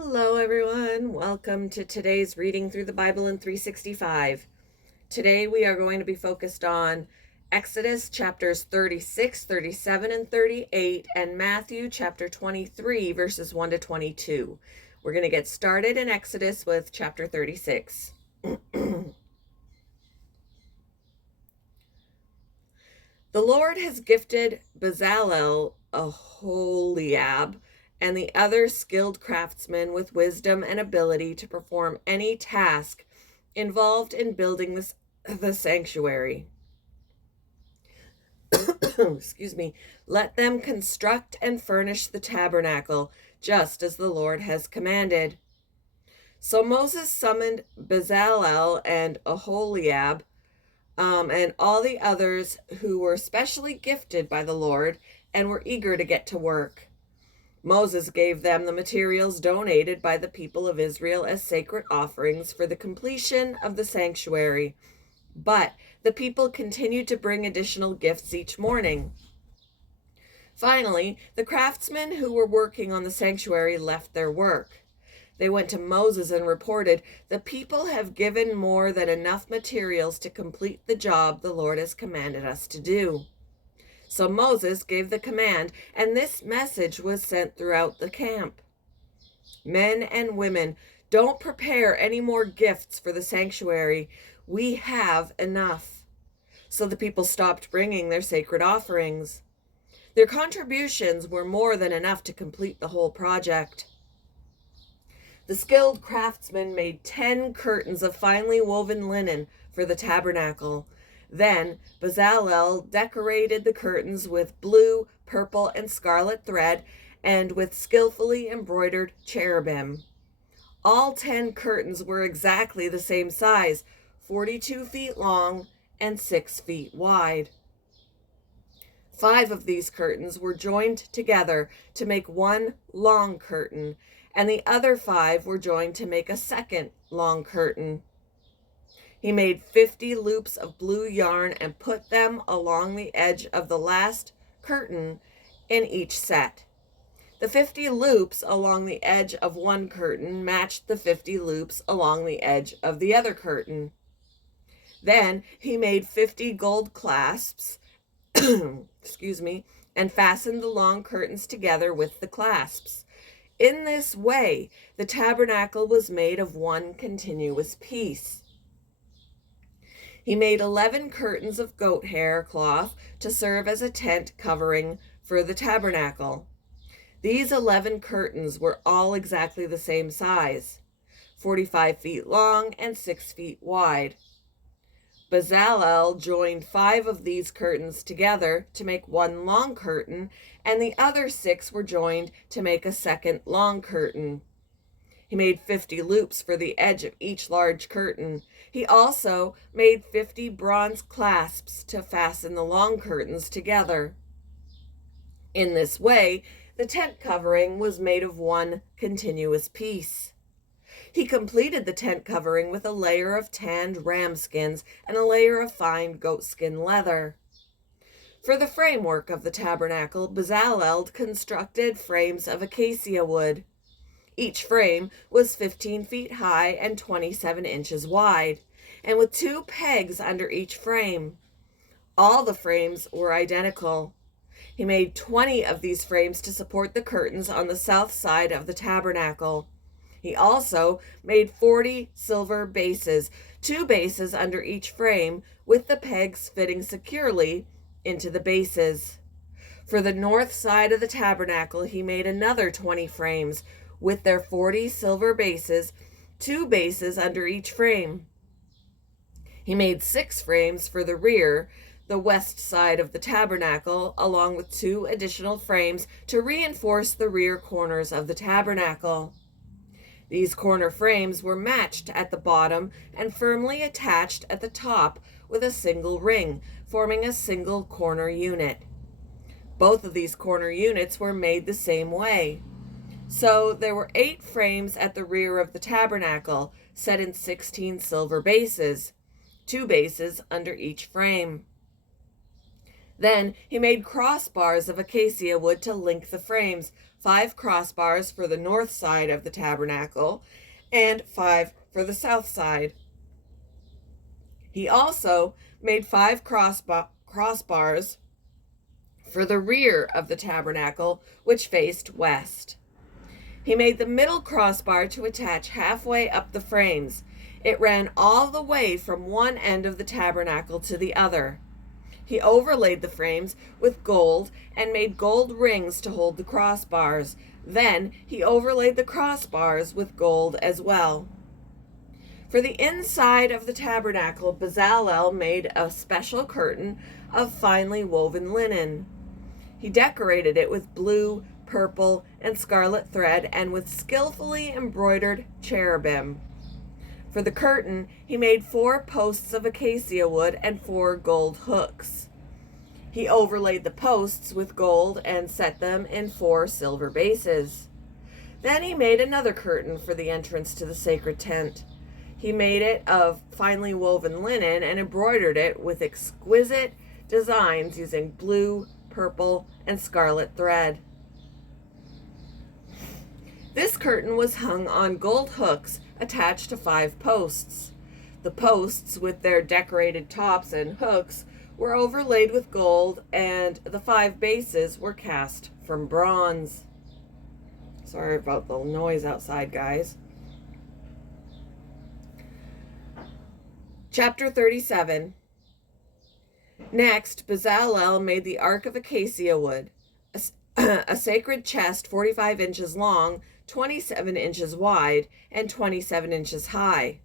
Hello, everyone. Welcome to today's reading through the Bible in 365. Today we are going to be focused on Exodus chapters 36, 37, and 38, and Matthew chapter 23, verses 1 to 22. We're going to get started in Exodus with chapter 36. The Lord has gifted Bezalel, Aholiab, and the other skilled craftsmen with wisdom and ability to perform any task involved in building the sanctuary. Excuse me. Let them construct and furnish the tabernacle, just as the Lord has commanded. So Moses summoned Bezalel and Aholiab, and all the others who were specially gifted by the Lord and were eager to get to work. Moses gave them the materials donated by the people of Israel as sacred offerings for the completion of the sanctuary. But the people continued to bring additional gifts each morning. Finally, the craftsmen who were working on the sanctuary left their work. They went to Moses and reported, "The people have given more than enough materials to complete the job the Lord has commanded us to do." So Moses gave the command, and this message was sent throughout the camp. "Men and women, don't prepare any more gifts for the sanctuary. We have enough." So the people stopped bringing their sacred offerings. Their contributions were more than enough to complete the whole project. The skilled craftsmen made 10 curtains of finely woven linen for the tabernacle. Then Bezalel decorated the curtains with blue, purple, and scarlet thread and with skillfully embroidered cherubim. All 10 curtains were exactly the same size, 42 feet long and 6 feet wide. 5 of these curtains were joined together to make one long curtain, and the other 5 were joined to make a second long curtain. He made 50 loops of blue yarn and put them along the edge of the last curtain in each set. The 50 loops along the edge of one curtain matched the 50 loops along the edge of the other curtain. Then he made 50 gold clasps, excuse me, and fastened the long curtains together with the clasps. In this way, the tabernacle was made of one continuous piece. He made 11 curtains of goat hair cloth to serve as a tent covering for the tabernacle. These 11 curtains were all exactly the same size, 45 feet long and 6 feet wide. Bezalel joined 5 of these curtains together to make one long curtain, and the other 6 were joined to make a second long curtain. He made 50 loops for the edge of each large curtain. He also made 50 bronze clasps to fasten the long curtains together. In this way, the tent covering was made of one continuous piece. He completed the tent covering with a layer of tanned ram skins and a layer of fine goatskin leather. For the framework of the tabernacle, Bezalel constructed frames of acacia wood. Each frame was 15 feet high and 27 inches wide, and with 2 pegs under each frame. All the frames were identical. He made 20 of these frames to support the curtains on the south side of the tabernacle. He also made 40 silver bases, 2 bases under each frame, with the pegs fitting securely into the bases. For the north side of the tabernacle, he made another 20 frames, with their 40 silver bases, 2 bases under each frame. He made 6 frames for the rear, the west side of the tabernacle, along with 2 additional frames to reinforce the rear corners of the tabernacle. These corner frames were matched at the bottom and firmly attached at the top with a single ring, forming a single corner unit. Both of these corner units were made the same way. So there were 8 frames at the rear of the tabernacle, set in 16 silver bases, 2 bases under each frame. Then he made crossbars of acacia wood to link the frames, 5 crossbars for the north side of the tabernacle and 5 for the south side. He also made 5 crossbars for the rear of the tabernacle, which faced west. He made the middle crossbar to attach halfway up the frames. It ran all the way from one end of the tabernacle to the other. He overlaid the frames with gold and made gold rings to hold the crossbars. Then he overlaid the crossbars with gold as well. For the inside of the tabernacle, Bezalel made a special curtain of finely woven linen. He decorated it with blue, purple, and scarlet thread and with skillfully embroidered cherubim. For the curtain, he made 4 posts of acacia wood and 4 gold hooks. He overlaid the posts with gold and set them in 4 silver bases. Then he made another curtain for the entrance to the sacred tent. He made it of finely woven linen and embroidered it with exquisite designs using blue, purple, and scarlet thread. This curtain was hung on gold hooks attached to 5 posts. The posts, with their decorated tops and hooks, were overlaid with gold, and the 5 bases were cast from bronze. Sorry about the noise outside, guys. Chapter 37. Next, Bezalel made the ark of acacia wood, a sacred chest 45 inches long, 27 inches wide, and 27 inches high.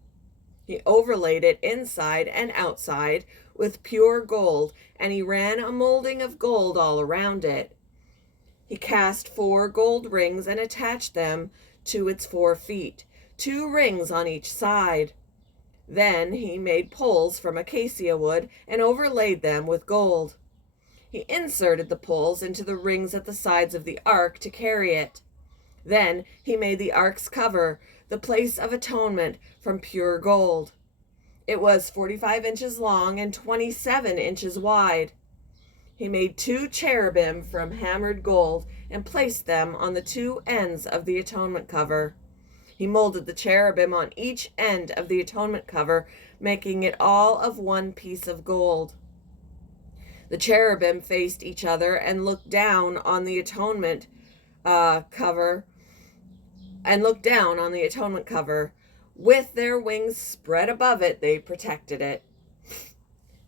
He overlaid it inside and outside with pure gold, and he ran a molding of gold all around it. He cast 4 gold rings and attached them to its 4 feet, 2 rings on each side. Then he made poles from acacia wood and overlaid them with gold. He inserted the poles into the rings at the sides of the ark to carry it. Then he made the ark's cover, the place of atonement, from pure gold. It was 45 inches long and 27 inches wide. He made 2 cherubim from hammered gold and placed them on the 2 ends of the atonement cover. He molded the cherubim on each end of the atonement cover, making it all of one piece of gold. The cherubim faced each other and looked down on the atonement cover. With their wings spread above it, they protected it.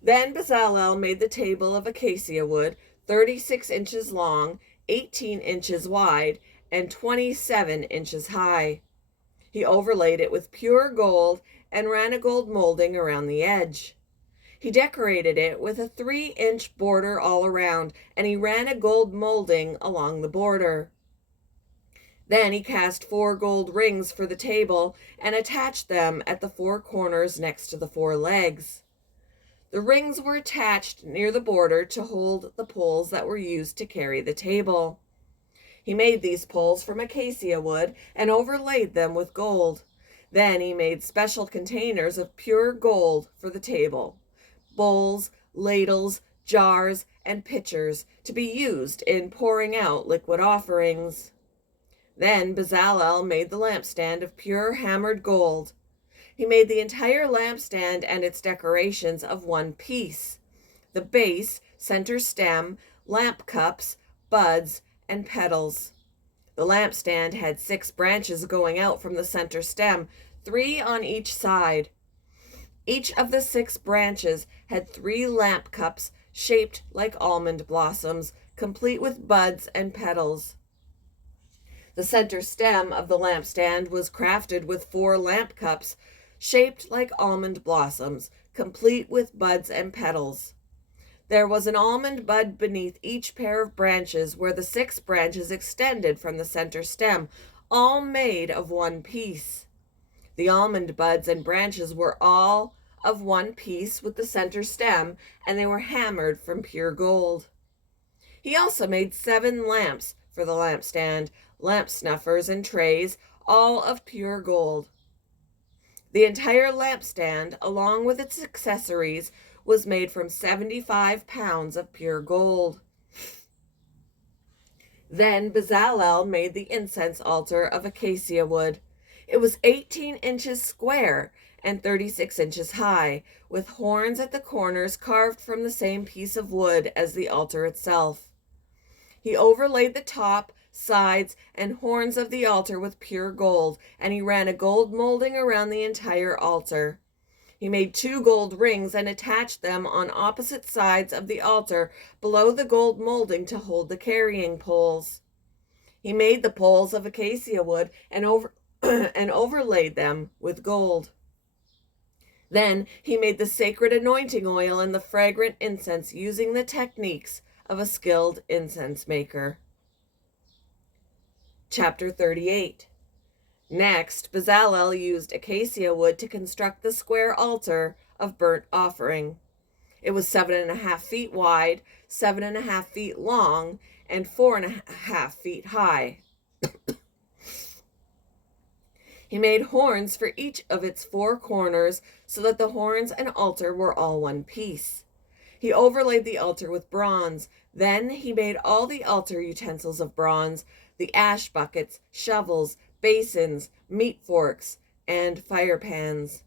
Then Bezalel made the table of acacia wood, 36 inches long, 18 inches wide, and 27 inches high. He overlaid it with pure gold and ran a gold molding around the edge. He decorated it with a 3-inch border all around, and he ran a gold molding along the border. Then he cast 4 gold rings for the table and attached them at the 4 corners next to the 4 legs. The rings were attached near the border to hold the poles that were used to carry the table. He made these poles from acacia wood and overlaid them with gold. Then he made special containers of pure gold for the table, bowls, ladles, jars, and pitchers to be used in pouring out liquid offerings. Then Bezalel made the lampstand of pure hammered gold. He made the entire lampstand and its decorations of one piece: the base, center stem, lamp cups, buds, and petals. The lampstand had 6 branches going out from the center stem, 3 on each side. Each of the 6 branches had 3 lamp cups shaped like almond blossoms, complete with buds and petals. The center stem of the lampstand was crafted with 4 lamp cups shaped like almond blossoms, complete with buds and petals. There was an almond bud beneath each pair of branches where the 6 branches extended from the center stem, all made of one piece. The almond buds and branches were all of one piece with the center stem, and they were hammered from pure gold. He also made 7 lamps for the lampstand, lamp snuffers and trays, all of pure gold. The entire lampstand, along with its accessories, was made from 75 pounds of pure gold. Then Bezalel made the incense altar of acacia wood. It was 18 inches square and 36 inches high, with horns at the corners carved from the same piece of wood as the altar itself. He overlaid the top, sides, and horns of the altar with pure gold, and he ran a gold molding around the entire altar. He made 2 gold rings and attached them on opposite sides of the altar below the gold molding to hold the carrying poles. He made the poles of acacia wood and overlaid them with gold. Then he made the sacred anointing oil and the fragrant incense using the techniques of a skilled incense maker. Chapter 38. Next, Bezalel used acacia wood to construct the square altar of burnt offering. It was 7.5 feet wide, 7.5 feet long, and 4.5 feet high. He made horns for each of its 4 corners so that the horns and altar were all one piece. He overlaid the altar with bronze. Then he made all the altar utensils of bronze, the ash buckets, shovels, basins, meat forks, and fire pans.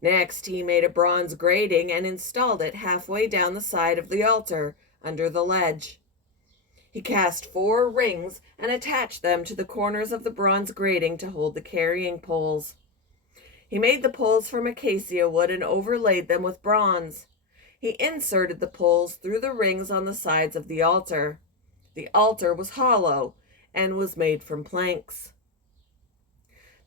Next, he made a bronze grating and installed it halfway down the side of the altar, under the ledge. He cast 4 rings and attached them to the corners of the bronze grating to hold the carrying poles. He made the poles from acacia wood and overlaid them with bronze. He inserted the poles through the rings on the sides of the altar. The altar was hollow and was made from planks.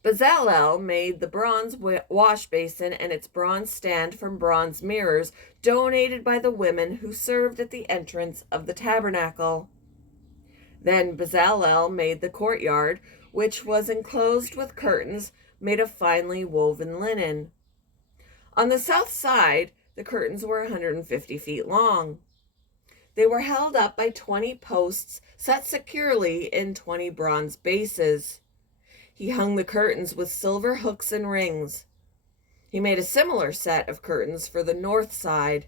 Bezalel made the bronze wash basin and its bronze stand from bronze mirrors donated by the women who served at the entrance of the tabernacle. Then Bezalel made the courtyard, which was enclosed with curtains made of finely woven linen. On the south side, the curtains were 150 feet long. They were held up by 20 posts set securely in 20 bronze bases. He hung the curtains with silver hooks and rings. He made a similar set of curtains for the north side,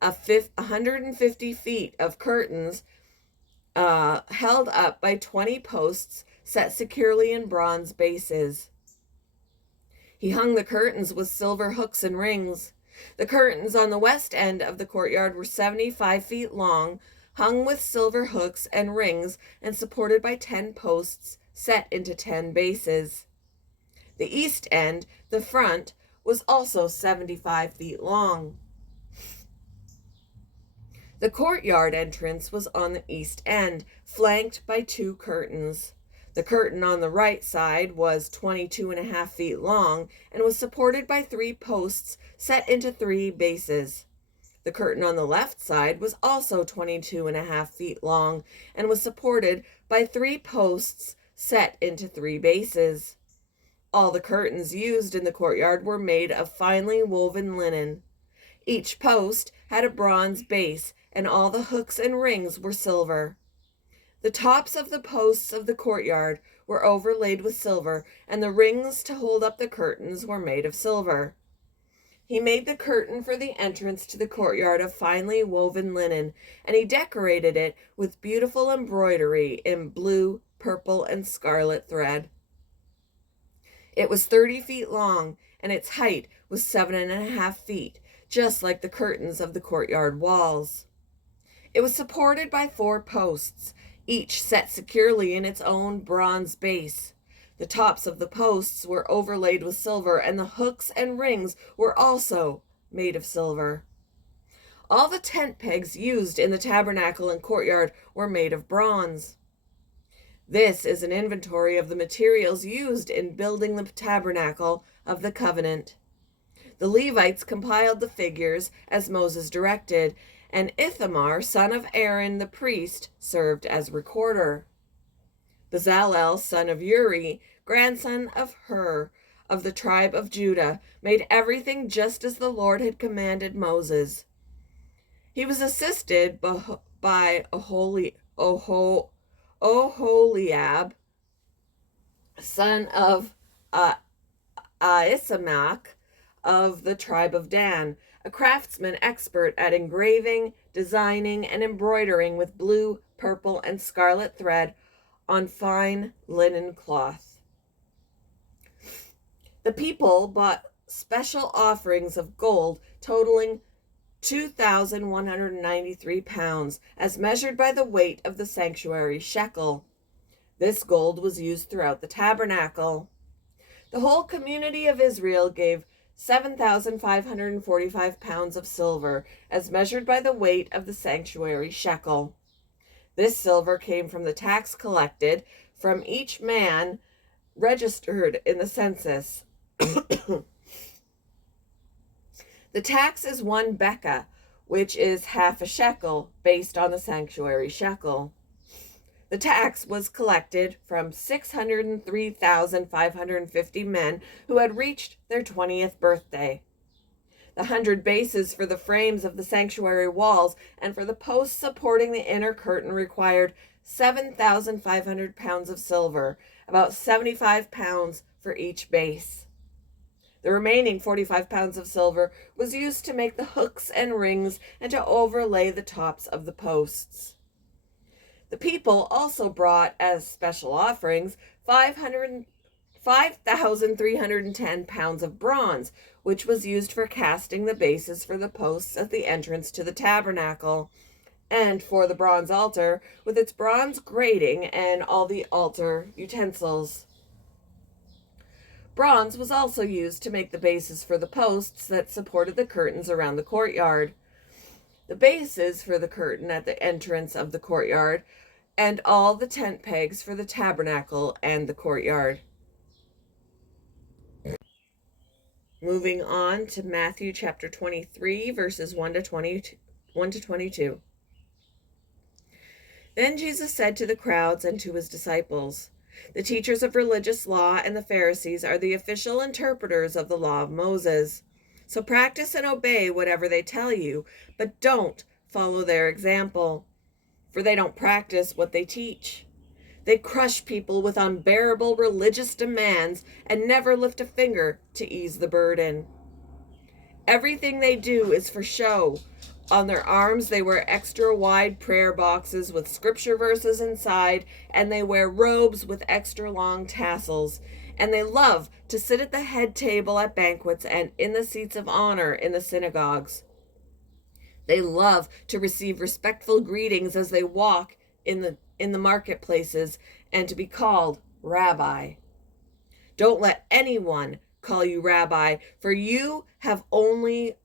150 feet of curtains held up by 20 posts set securely in bronze bases. He hung the curtains with silver hooks and rings. The curtains on the west end of the courtyard were 75 feet long, hung with silver hooks and rings, and supported by 10 posts set into 10 bases. The east end, the front, was also 75 feet long. The courtyard entrance was on the east end, flanked by 2 curtains. The curtain on the right side was 22.5 feet long and was supported by 3 posts set into 3 bases. The curtain on the left side was also 22.5 feet long and was supported by 3 posts set into 3 bases. All the curtains used in the courtyard were made of finely woven linen. Each post had a bronze base, and all the hooks and rings were silver. The tops of the posts of the courtyard were overlaid with silver, and the rings to hold up the curtains were made of silver. He made the curtain for the entrance to the courtyard of finely woven linen, and he decorated it with beautiful embroidery in blue, purple, and scarlet thread. It was 30 feet long, and its height was 7.5 feet, just like the curtains of the courtyard walls. It was supported by 4 posts, each set securely in its own bronze base. The tops of the posts were overlaid with silver, and the hooks and rings were also made of silver. All the tent pegs used in the tabernacle and courtyard were made of bronze. This is an inventory of the materials used in building the tabernacle of the covenant. The Levites compiled the figures as Moses directed, and Ithamar, son of Aaron the priest, served as recorder. Bezalel, son of Uri, grandson of Hur, of the tribe of Judah, made everything just as the Lord had commanded Moses. He was assisted by Oholiab, son of Ahisamach, of the tribe of Dan, a craftsman expert at engraving, designing, and embroidering with blue, purple, and scarlet thread on fine linen cloth. The people bought special offerings of gold totaling 2,193 pounds, as measured by the weight of the sanctuary shekel. This gold was used throughout the tabernacle. The whole community of Israel gave 7,545 pounds of silver, as measured by the weight of the sanctuary shekel. This silver came from the tax collected from each man registered in the census. The tax is 1 beka, which is half a shekel, based on the sanctuary shekel. The tax was collected from 603,550 men who had reached their 20th birthday. The 100 bases for the frames of the sanctuary walls and for the posts supporting the inner curtain required 7,500 pounds of silver, about 75 pounds for each base. The remaining 45 pounds of silver was used to make the hooks and rings and to overlay the tops of the posts. The people also brought as special offerings 5,310 pounds of bronze, which was used for casting the bases for the posts at the entrance to the tabernacle, and for the bronze altar with its bronze grating and all the altar utensils. Bronze was also used to make the bases for the posts that supported the curtains around the courtyard. The bases for the curtain at the entrance of the courtyard, and all the tent pegs for the tabernacle and the courtyard. Moving on to Matthew chapter 23, verses 1 to 22. Then Jesus said to the crowds and to his disciples, "The teachers of religious law and the Pharisees are the official interpreters of the law of Moses. So practice and obey whatever they tell you, but don't follow their example, for they don't practice what they teach. They crush people with unbearable religious demands and never lift a finger to ease the burden. Everything they do is for show. On their arms they wear extra wide prayer boxes with scripture verses inside, and they wear robes with extra long tassels. And they love to sit at the head table at banquets and in the seats of honor in the synagogues. They love to receive respectful greetings as they walk in the marketplaces and to be called Rabbi. Don't let anyone call you Rabbi, for you have only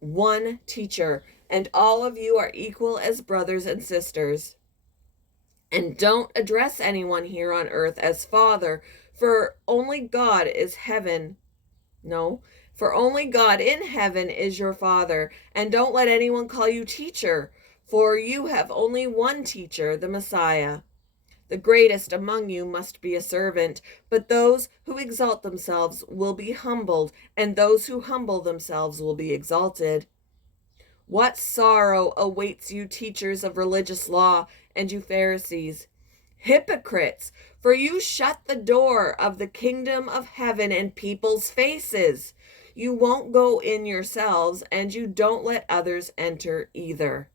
one teacher, and all of you are equal as brothers and sisters. And don't address anyone here on earth as Father, for only God is heaven. No, for only God in heaven is your Father. And don't let anyone call you teacher, for you have only one teacher, the Messiah. The greatest among you must be a servant, but those who exalt themselves will be humbled, and those who humble themselves will be exalted. What sorrow awaits you, teachers of religious law, and you Pharisees, hypocrites, for you shut the door of the kingdom of heaven in people's faces. You won't go in yourselves, and you don't let others enter either.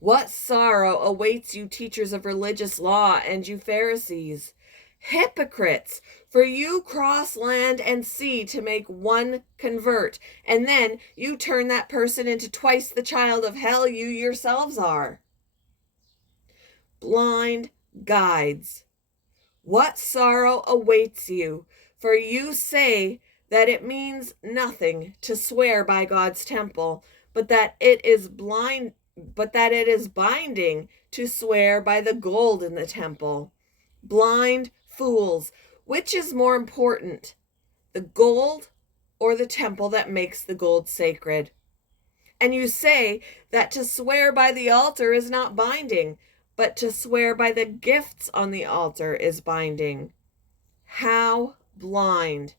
What sorrow awaits you, teachers of religious law, and you Pharisees, hypocrites, for you cross land and sea to make one convert, and then you turn that person into twice the child of hell you yourselves are. Blind guides, what sorrow awaits you, for you say that it means nothing to swear by God's temple, but that it is binding to swear by the gold in the temple. Blind fools, which is more important, the gold or the temple that makes the gold sacred? And you say that to swear by the altar is not binding, but to swear by the gifts on the altar is binding. How blind!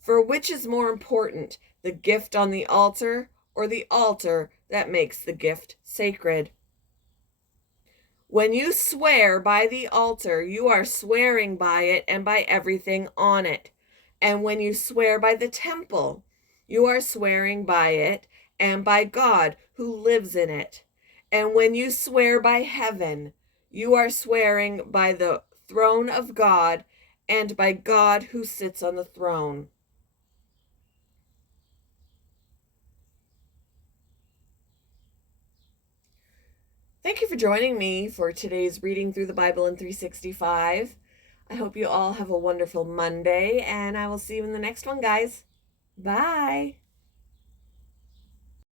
For which is more important, the gift on the altar or the altar that makes the gift sacred? When you swear by the altar, you are swearing by it and by everything on it. And when you swear by the temple, You are swearing by it and by God who lives in it. And when you swear by heaven, you are swearing by the throne of God and by God who sits on the throne. Thank you for joining me for today's reading through the Bible in 365. I hope you all have a wonderful Monday, and I will see you in the next one, guys. Bye.